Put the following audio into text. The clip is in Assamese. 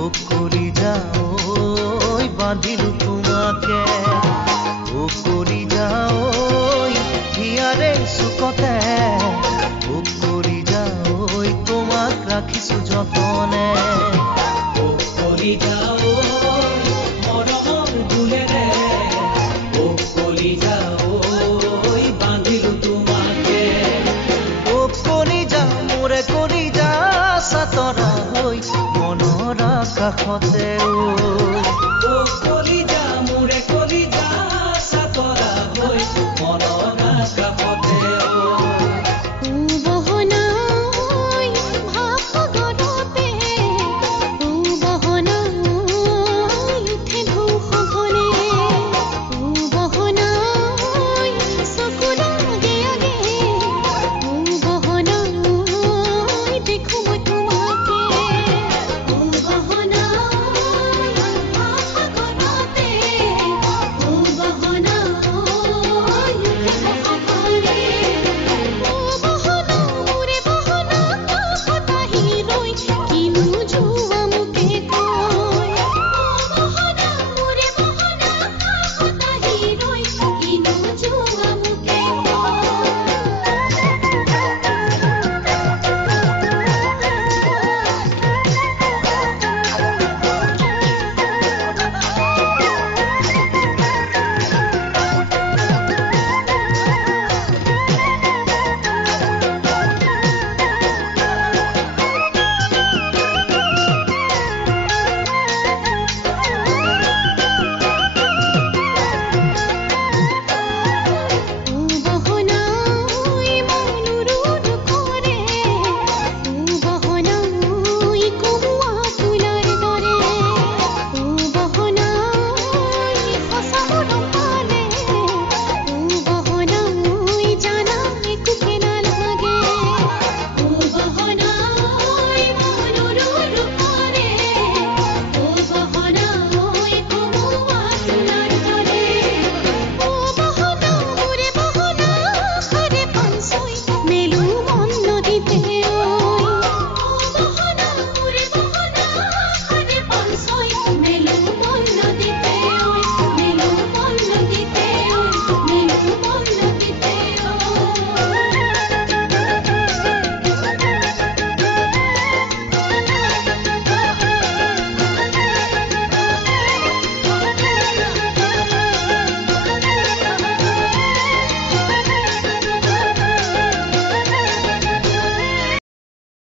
ও কৰি যাও বাঁধিলো তোমাকে ও কৰি যাও হিয়াৰে সুখতে ও কৰি যাও তোমাক ৰাখিছো যতনে ও কলি যাও মৰমৰ দুলেৰে ও কলি যাও বান্ধিলো তোমাকে ও কৰি যা মোৰে কৰি যা সাতৰা হৈ মনৰ আকাশতে ও কলি